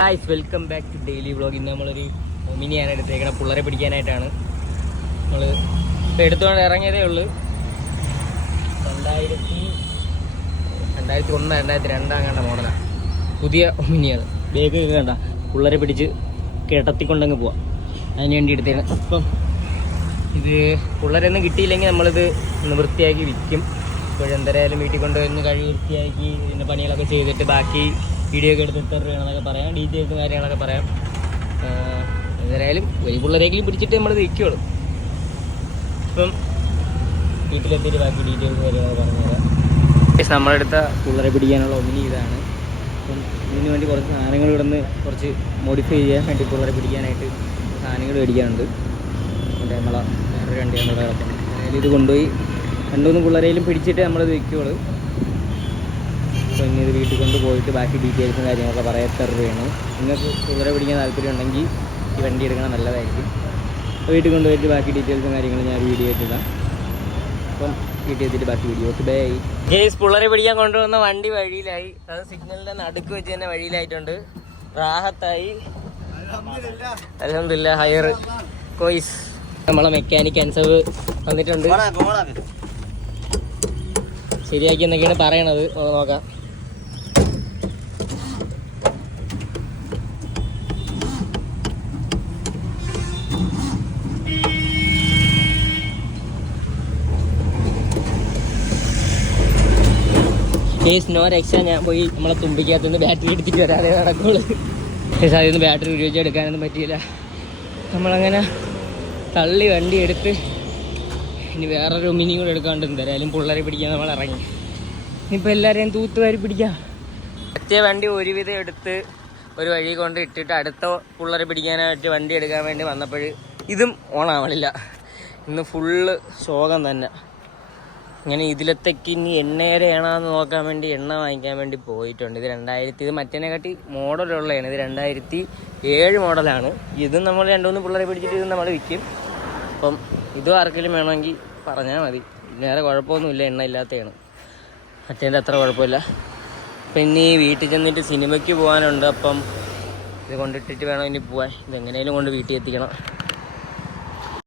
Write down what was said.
Guys welcome back to daily vlog ഇന്ന് നമ്മളൊരു മിനിയാണ് എടുത്തേക്കണ പിള്ളേരെ പിടിക്കാനായിട്ടാണ്. നമ്മൾ ഇപ്പോൾ എടുത്തുകൊണ്ട് ഇറങ്ങിയതേ ഉള്ളൂ. രണ്ടായിരത്തി രണ്ടായിരത്തി ഒന്ന് രണ്ടായിരത്തി രണ്ടാം കണ്ട മോഡലാണ് പുതിയ മിനിയാണ് ബേഗ് കണ്ട. പിള്ളേരെ പിടിച്ച് കിടത്തിക്കൊണ്ടങ്ങ് പോവാം. അതിന് വേണ്ടി എടുത്തേക്കണം. അപ്പം ഇത് പിള്ളേരൊന്നും കിട്ടിയില്ലെങ്കിൽ നമ്മളിത് ഒന്ന് വൃത്തിയാക്കി വിൽക്കും. ഇപ്പോഴെന്തരായാലും വീട്ടിൽ കൊണ്ടുവന്ന് കഴി വൃത്തിയാക്കി ഇതിന്റെ പണികളൊക്കെ ചെയ്തിട്ട് ബാക്കി വീഡിയോ ഒക്കെ എടുത്ത് എത്ര രൂപയാണെന്നൊക്കെ പറയാം ഡീറ്റെയിൽസും കാര്യങ്ങളൊക്കെ പറയാം. എന്തായാലും വലിയ പിള്ളേരെങ്കിലും പിടിച്ചിട്ട് നമ്മൾ നിൽക്കുകയുള്ളൂ ഇപ്പം വീട്ടിലെത്തിയിട്ട് ബാക്കി ഡീറ്റെയിൽസ് കാര്യങ്ങളൊക്കെ പറഞ്ഞുതരാം നമ്മളെടുത്ത പിള്ളേരെ പിടിക്കാനുള്ള ഒന്നിനി ഇതാണ്. അപ്പം ഇതിന് വേണ്ടി കുറച്ച് സാധനങ്ങൾ ഇവിടുന്ന് കുറച്ച് മോഡിഫൈ ചെയ്യാൻ വേണ്ടി പിള്ളേരെ പിടിക്കാനായിട്ട് സാധനങ്ങൾ മേടിക്കാനുണ്ട്. എന്റെ നമ്മളെ വേറൊരു വണ്ടിയാണ് ഇവിടെ കിടക്കുന്നത് അതായത് ഇത് കൊണ്ടുപോയി രണ്ടുമൂന്ന് പിള്ളേരെയും പിടിച്ചിട്ട് നമ്മളിത് വിൽക്കുള്ളൂ അപ്പോൾ ചെയ്ത് വീട്ടിൽ കൊണ്ട് പോയിട്ട് ബാക്കി ഡീറ്റെയിൽസും കാര്യങ്ങളൊക്കെ പറയാം എത്ര രൂപയാണ് നിങ്ങൾക്ക് പിള്ളേരെ പിടിക്കാൻ താല്പര്യം ഉണ്ടെങ്കിൽ ഈ വണ്ടി എടുക്കണം നല്ലതായിരിക്കും. അപ്പോൾ വീട്ടിൽ കൊണ്ടുപോയിട്ട് ബാക്കി ഡീറ്റെയിൽസും കാര്യങ്ങളും ഞാൻ വീഡിയോ ആയിട്ടിടാം അപ്പം വീട്ടിൽ എത്തിയിട്ട് ബാക്കി വീഡിയോ ഓക്കെ ബൈ ഗേസ് പിള്ളേരെ പിടിക്കാൻ കൊണ്ടുവന്ന വണ്ടി വഴിയിലായി. അത് സിഗ്നലിന്റെ നടുക്ക് വെച്ച് തന്നെ വഴിയിലായിട്ടുണ്ട്. റാഹത്തായി. അലഹമില്ല ഹയർ. കോയിസ്. നമ്മളെ മെക്കാനിക് അൻസവ് വന്നിട്ടുണ്ട്. ശരിയാക്കി എന്നൊക്കെയാണ് പറയണത്. ഒന്ന് നോക്കാം. കേസ് നോ രക്ഷ. ഞാൻ പോയി നമ്മളെ തുമ്പിക്കകത്ത് നിന്ന് ബാറ്ററി എടുത്തിട്ട് വരാതെ നടക്കുള്ളൂ. കേസ് അതിൽ നിന്ന് ബാറ്ററി ഉപയോഗിച്ച് എടുക്കാനൊന്നും പറ്റിയില്ല. നമ്മളങ്ങനെ തള്ളി വണ്ടി എടുത്ത് ഇനി വേറൊരു മിനി കൂടെ എടുക്കാണ്ട് എന്തായാലും പിള്ളേരെ പിടിക്കാൻ നമ്മൾ ഇറങ്ങി. ഇനിയിപ്പോൾ എല്ലാവരെയും തൂത്തുവാരി പിടിക്കാം. മറ്റേ വണ്ടി ഒരുവിധം എടുത്ത് ഒരു വഴി കൊണ്ട് ഇട്ടിട്ട് അടുത്ത പിള്ളേരെ പിടിക്കാനായിട്ട് വണ്ടി എടുക്കാൻ വേണ്ടി വന്നപ്പോൾ ഇതും ഓണാവണില്ല ഇന്ന് ഫുള്ള് ശോകം തന്നെ. ഇങ്ങനെ ഇതിലത്തേക്ക് ഇനി എണ്ണയുടെ നോക്കാൻ വേണ്ടി എണ്ണ വാങ്ങിക്കാൻ വേണ്ടി പോയിട്ടുണ്ട്. ഇത് രണ്ടായിരത്തി ഇത് മറ്റേനെക്കാട്ടി മോഡലുള്ളതാണ്. ഇത് രണ്ടായിരത്തി ഏഴ് മോഡലാണ്. ഇതും നമ്മൾ രണ്ടുമൂന്ന് പിള്ളേരെ പിടിച്ചിട്ട് ഇത് നമ്മൾ വിൽക്കും. അപ്പം ഇതും ആർക്കെങ്കിലും വേണമെങ്കിൽ പറഞ്ഞാൽ മതി. വേറെ കുഴപ്പമൊന്നുമില്ല എണ്ണ ഇല്ലാത്തതാണ്. മറ്റേന്റെ അത്ര കുഴപ്പമില്ല. പിന്നെ ഈ വീട്ടിൽ ചെന്നിട്ട് സിനിമയ്ക്ക് പോകാനുണ്ട്. അപ്പം ഇത് കൊണ്ടിട്ടിട്ട് വേണം ഇനി പോവാൻ. ഇതെങ്ങനെയും കൊണ്ട് വീട്ടിൽ എത്തിക്കണം.